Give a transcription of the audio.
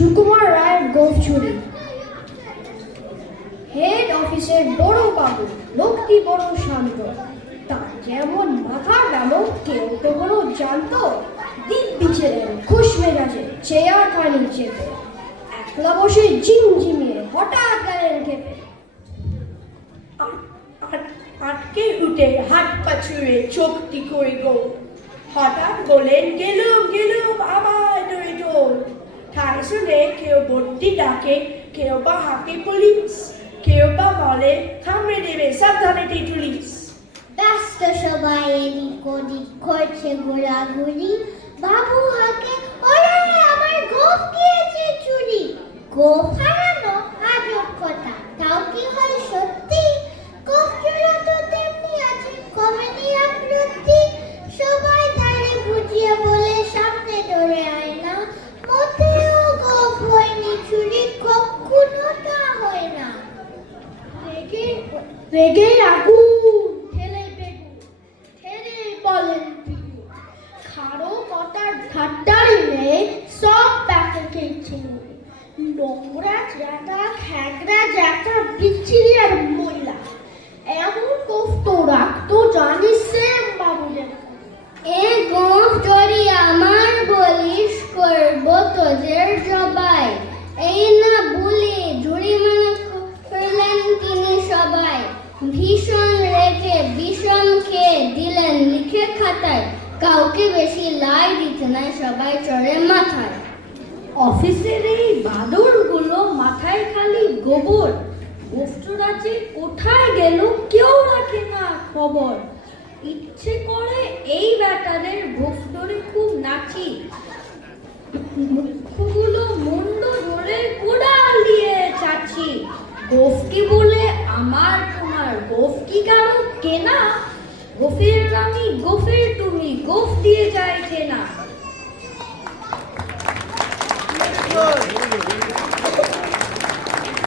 সুকুমার রায়ের গোঁফ চুরি। হেড অফিসের বড় বাবু, লোকটি বড় শান্ত, তার যেমন মাথার গেল কেউ কখনো জানতো? দিব্যি ছিলেন খুশ মেজাজে, চেয়ার খানি চেপে, একলা বসে ঝিমঝিমিয়ে হঠাৎ গেলেন খেপে। আটকে উঠে হাত পাছুড়ে চোখটি করে গো, হঠাৎ বলেন গেলুম গেলুম আমার দৌড়ে দৌড়। ঠাই শুনে কেউ ভর্তি ডাকে, কেউ বা হাঁকে পুলিশ, কেউ বা বলে থামড়ে দেবে সাবধানে টিটুলিস। ব্যস্ত সবাই এদিক ওদিক করছে ঘোরাঘুরি, বাবু হাঁকে ওরে আমার গোঁফ গিয়েছে চুরি। গোঁফ হারানো আজব কথা, তাও কি হয় সত্যি? গোঁফ চুরা তো তেমনি আছে কমেডি আকৃতি, সবাই ধারে বুঝিয়ে বলে সামনে ধরে আয় না, মোটেও গোঁফ হয়নি চুরি, কখনো তা হয় না। রেগে আগুন, ঠেলে বেগুন, ঠেলে বলেন পিটু, খাড়ো কটার ঠাট্টারি নেই, সব প্যাকে খেয়েছে নোংরা জ্যাঠা, খ্যাগড়া জ্যাঠা, বিচ্ছিরি আর ময়লা। এমন গোঁফ তো রাখতো জানিস সে বাবুদের। এ গোঁফ যদি আমার বলিস, করবো তোদের জবাই। এই না বলে জরিমানা করলেন তিনি সবাই, ভীষণ রেখে বিষম খেয়ে দিলেন লিখে খাতায়, কাউকে বেশি লাই দিতে নাই, সবাই চড়ে মাথায়। অফিসের এই বাদরগুলো মাথায় খালি গোবর, গোফটরা যে কোথায় গেল কেউ রাখে না খবর। ইচ্ছে করে এই ব্যাটাদের গোফ ধরে খুব নাচি, মুখগুলো মুন্ড ধরে কোড়াল দিয়ে চাচ্ছি। গোফ কি বলে আমার তোমার, গোফ কি কারো কেনা? গোফের আমি গোফের তুমি, গোফ দিয়ে যায় কেনা।